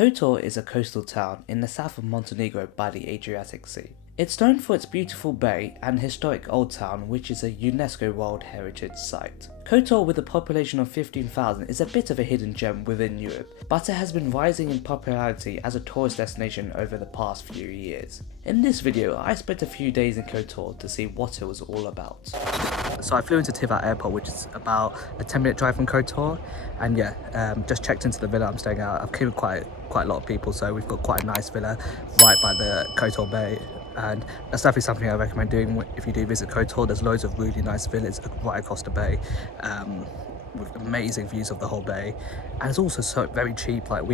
Kotor is a coastal town in the south of Montenegro by the Adriatic Sea. It's known for its beautiful bay and historic old town, which is a UNESCO World Heritage Site. Kotor, with a population of 15,000, is a bit of a hidden gem within Europe, but it has been rising in popularity as a tourist destination over the past few years. In this video, I spent a few days in Kotor to see what it was all about. So I flew into Tivat Airport, which is about a 10-minute drive from Kotor, and just checked into the villa I'm staying at. I've came with quite a lot of people, so we've got quite a nice villa right by the Kotor Bay. And that's definitely something I recommend doing if you do visit Kotor. There's loads of really nice villas right across the bay with amazing views of the whole bay, and it's also so very cheap. Like,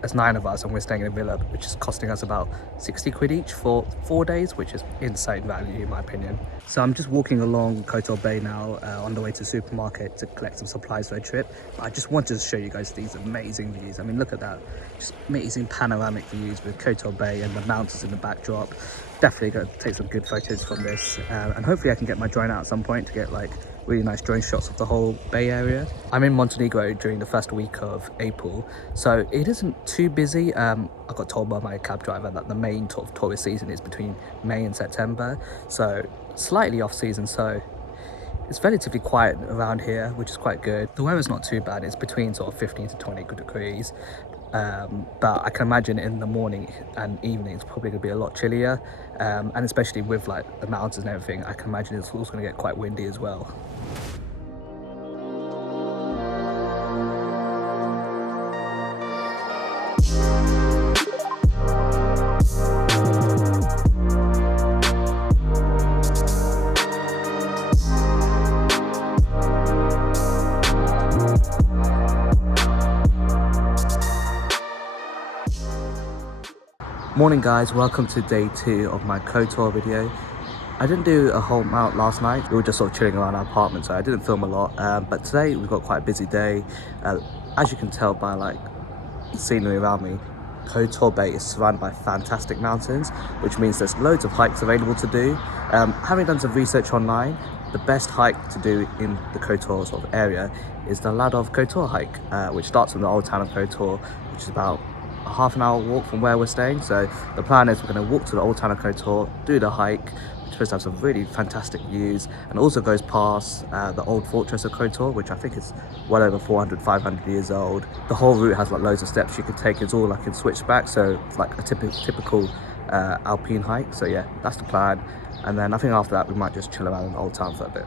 there's 9 of us and we're staying in a villa which is costing us about 60 quid each for 4 days, which is insane value in my opinion. So I'm just walking along Kotor Bay now on the way to the supermarket to collect some supplies for a trip. I just wanted to show you guys these amazing views. I mean, look at that, just amazing panoramic views with Kotor Bay and the mountains in the backdrop. Definitely going to take some good photos from this, and hopefully I can get my drone out at some point to get like really nice drone shots of the whole bay area. I'm in Montenegro during the first week of April, so it isn't too busy. I got told by my cab driver that the main tourist season is between May and September, so slightly off season, so it's relatively quiet around here, which is quite good. The weather's not too bad, it's between sort of 15 to 20 degrees. But I can imagine in the morning and evening it's probably going to be a lot chillier, and especially with like the mountains and everything, I can imagine it's also going to get quite windy as well. Morning guys, welcome to day 2 of my Kotor video. I didn't do a whole amount last night. We were just sort of chilling around our apartment, so I didn't film a lot, but today we've got quite a busy day. As you can tell by like the scenery around me, Kotor Bay is surrounded by fantastic mountains, which means there's loads of hikes available to do. Having done some research online, the best hike to do in the Kotor sort of area is the Ladov Kotor hike, which starts from the old town of Kotor, which is about a half an hour walk from where we're staying. So the plan is we're going to walk to the old town of Kotor, do the hike, which is supposed to have some really fantastic views, and also goes past the old fortress of Kotor, which I think is well over 400-500 years old. The whole route has like loads of steps you can take. It's all like in switchback, so it's like a typical alpine hike. So yeah, that's the plan, and then I think after that we might just chill around in the old town for a bit.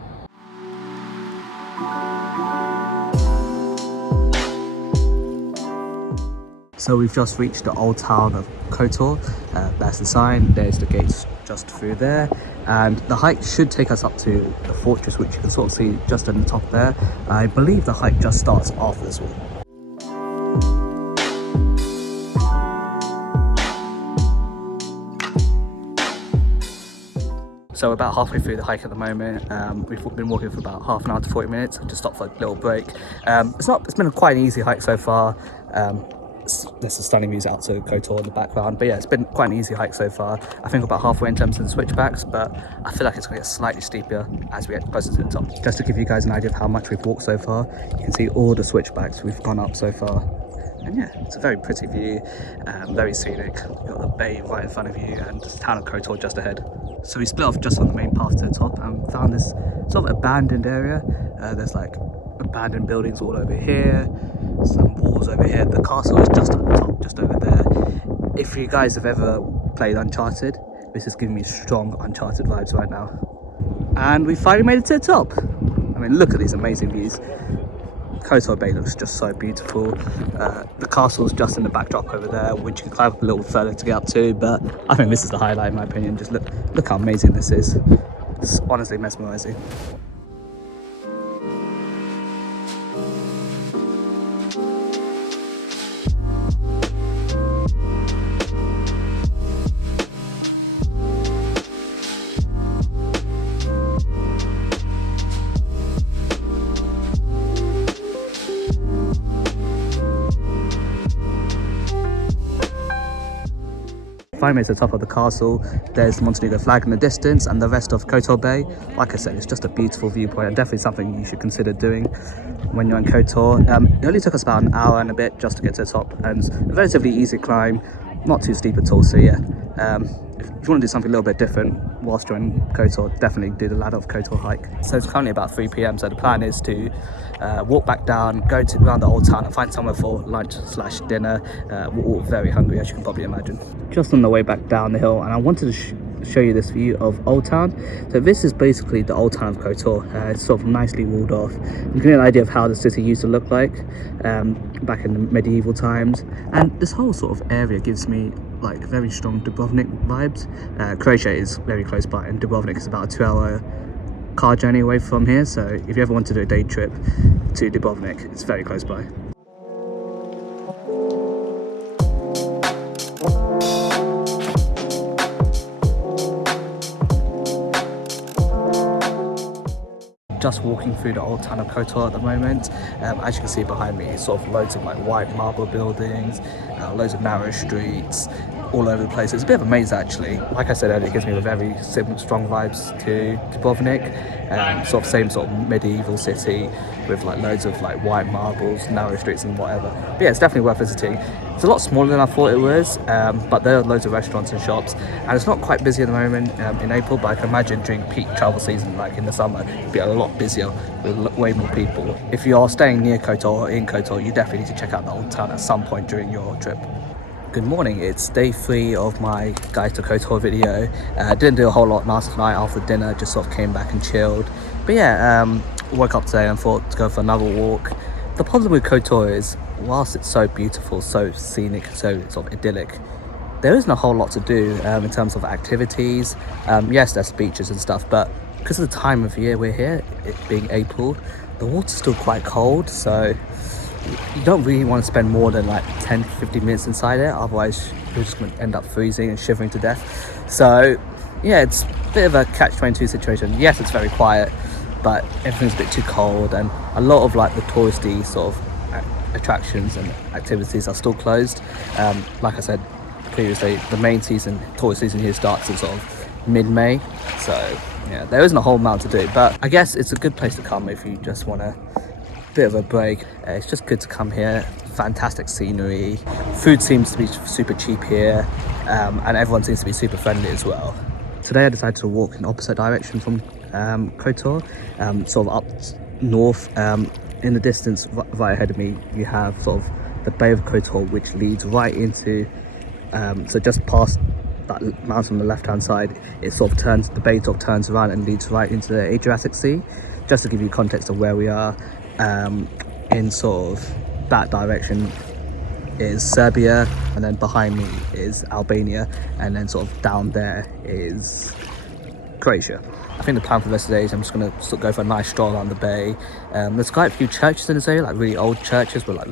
So we've just reached the old town of Kotor. That's the sign, there's the gates just through there, and the hike should take us up to the fortress, which you can sort of see just on the top there. I believe the hike just starts after this one. So about halfway through the hike at the moment. We've been walking for about half an hour to 40 minutes. I just stopped for a little break. It's been quite an easy hike so far. There's some stunning views out to Kotor in the background, but yeah, it's been quite an easy hike so far. I think about halfway in terms of the switchbacks, but I feel like it's going to get slightly steeper as we get closer to the top. Just to give you guys an idea of how much we've walked so far, you can see all the switchbacks we've gone up so far. And yeah, it's a very pretty view, very scenic. You've got the bay right in front of you and the town of Kotor just ahead. So we split off just on the main path to the top and found this sort of abandoned area. There's like abandoned buildings all over here, some walls over here. The castle is just at the top, just over there. If you guys have ever played Uncharted, this is giving me strong Uncharted vibes right now. And we finally made it to the top. I mean, look at these amazing views. Kotor Bay looks just so beautiful. The castle's just in the backdrop over there, which you can climb up a little further to get up to, but I think this is the highlight in my opinion. Just look how amazing this is. It's honestly mesmerizing. finally made to the top of the castle. There's the Montenegro flag in the distance and the rest of Kotor Bay. Like I said, it's just a beautiful viewpoint and definitely something you should consider doing when you're in Kotor. It only took us about an hour and a bit just to get to the top, and it's a relatively easy climb, not too steep at all. So yeah, if you want to do something a little bit different whilst you're in Kotor, definitely do the ladder of Kotor hike. So it's currently about 3 p.m, so the plan is to walk back down, go to around the old town and find somewhere for lunch slash dinner. We're all very hungry, as you can probably imagine. Just on the way back down the hill, and I wanted to show you this view of Old Town. So this is basically the old town of Kotor. It's sort of nicely walled off. You can get an idea of how the city used to look like back in the medieval times, and this whole sort of area gives me like very strong Dubrovnik vibes. Croatia is very close by, and Dubrovnik is about a 2-hour car journey away from here, so if you ever want to do a day trip to Dubrovnik, it's very close by. Just walking through the old town of Kotor at the moment. As you can see behind me, it's sort of loads of like white marble buildings, loads of narrow streets all over the place. It's a bit of a maze actually. Like I said earlier, it gives me very strong vibes to Dubrovnik. Sort of same sort of medieval city with like loads of like white marbles, narrow streets and whatever. But yeah, it's definitely worth visiting. It's a lot smaller than I thought it was, but there are loads of restaurants and shops, and it's not quite busy at the moment in April, but I can imagine during peak travel season, like in the summer, it'd be a lot busier with way more people. If you are staying near Kotor or in Kotor, you definitely need to check out the old town at some point during your trip. Good morning, it's day 3 of my Guide to Kotor video. Didn't do a whole lot last night after dinner, just sort of came back and chilled. But yeah, woke up today and thought to go for another walk. The problem with Kotor is, whilst it's so beautiful, so scenic, so sort of idyllic, there isn't a whole lot to do in terms of activities. Yes, there's beaches and stuff, but because of the time of year we're here, it being April, the water's still quite cold, so you don't really want to spend more than like 10-15 minutes inside it, otherwise you're just going to end up freezing and shivering to death. So yeah, it's a bit of a catch-22 situation. Yes, it's very quiet, but everything's a bit too cold, and a lot of like the touristy sort of attractions and activities are still closed. Like I said previously, the main season, tourist season here starts in sort of mid-May, so yeah, there isn't a whole amount to do, but I guess it's a good place to come if you just want a bit of a break. It's just good to come here. Fantastic scenery, food seems to be super cheap here, and everyone seems to be super friendly as well. Today I decided to walk in the opposite direction from Kotor, sort of up north. In the distance right ahead of me you have sort of the Bay of Kotor, which leads right into, so just past that mountain on the left hand side, it sort of turns, the bay sort of turns around and leads right into the Adriatic Sea. Just to give you context of where we are, in sort of that direction is Serbia, and then behind me is Albania, and then sort of down there is Croatia. I think the plan for the rest of the day is I'm just going to sort of go for a nice stroll around the bay. There's quite a few churches in this area, like really old churches with like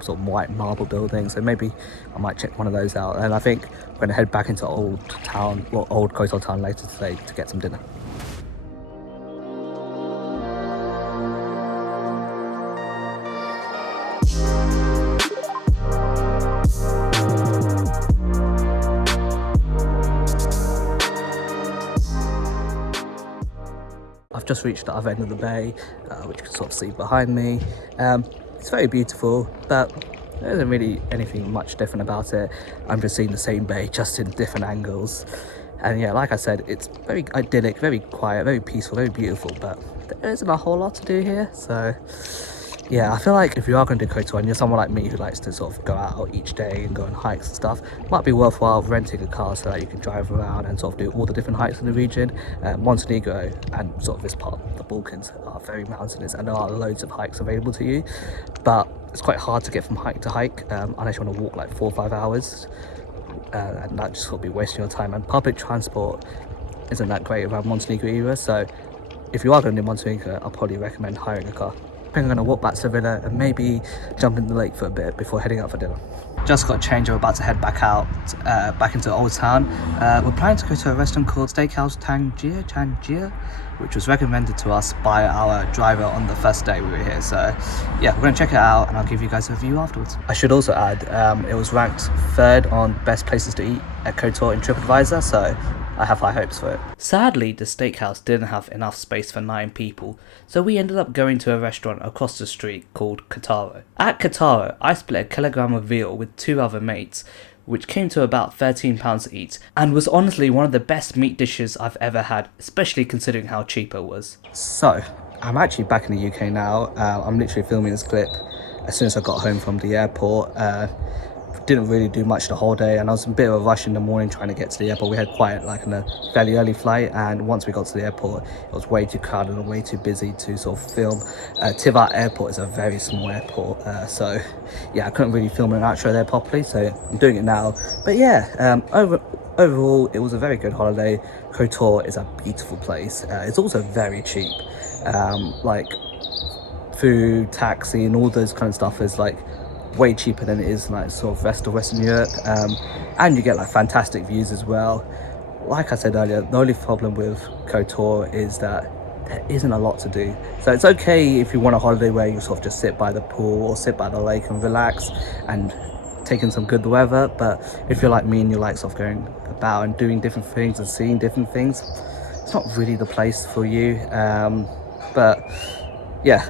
sort of white marble buildings, so maybe I might check one of those out. And I think we're going to head back into Old Town, or Old Kotor Town later today to get some dinner. I've just reached the other end of the bay, which you can sort of see behind me. It's very beautiful, but there isn't really anything much different about it. I'm just seeing the same bay, just in different angles. And yeah, like I said, it's very idyllic, very quiet, very peaceful, very beautiful, but there isn't a whole lot to do here. So yeah, I feel like if you are going to do Kotor and you're someone like me who likes to sort of go out each day and go on hikes and stuff, it might be worthwhile renting a car so that you can drive around and sort of do all the different hikes in the region. Montenegro and sort of this part of the Balkans are very mountainous, and there are loads of hikes available to you, but it's quite hard to get from hike to hike unless you want to walk like 4 or 5 hours, and that just will be wasting your time. And public transport isn't that great around Montenegro either, so if you are going to do Montenegro, I'll probably recommend hiring a car. I'm going to walk back to the villa and maybe jump in the lake for a bit before heading out for dinner. just got changed. We're about to head back out, back into Old Town. We're planning to go to a restaurant called Steakhouse Tangier, which was recommended to us by our driver on the first day we were here. So yeah, we're gonna check it out and I'll give you guys a review afterwards. I should also add, it was ranked 3rd on best places to eat at Kotor in TripAdvisor, so I have high hopes for it. Sadly, the steakhouse didn't have enough space for 9 people, so we ended up going to a restaurant across the street called Kotor. At Kotor, I split a kilogram of veal with 2 other mates, which came to about £13 each, and was honestly one of the best meat dishes I've ever had, especially considering how cheap it was. So, I'm actually back in the UK now. I'm literally filming this clip as soon as I got home from the airport. Didn't really do much the whole day, and I was in a bit of a rush in the morning trying to get to the airport. We had quite a fairly early flight, and once we got to the airport it was way too crowded and way too busy to sort of film. Tivat airport is a very small airport, so yeah, I couldn't really film an outro there properly, so I'm doing it now. But yeah, overall it was a very good holiday. Kotor is a beautiful place. It's also very cheap. Like food, taxi and all those kind of stuff is like way cheaper than it is like sort of rest of Western Europe, and you get like fantastic views as well. Like I said earlier, the only problem with Kotor is that there isn't a lot to do. So it's okay if you want a holiday where you sort of just sit by the pool or sit by the lake and relax and take in some good weather, but if you're like me and you like sort of going about and doing different things and seeing different things, it's not really the place for you. But yeah,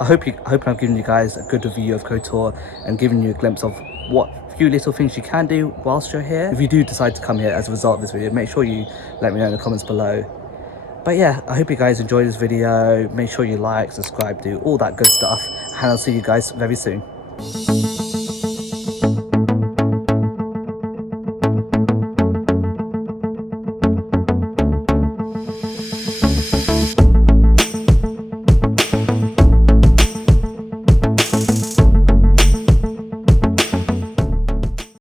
I hope I've given you guys a good review of Kotor and given you a glimpse of what few little things you can do whilst you're here. If you do decide to come here as a result of this video, make sure you let me know in the comments below. But yeah, I hope you guys enjoyed this video. Make sure you like, subscribe, do all that good stuff, and I'll see you guys very soon.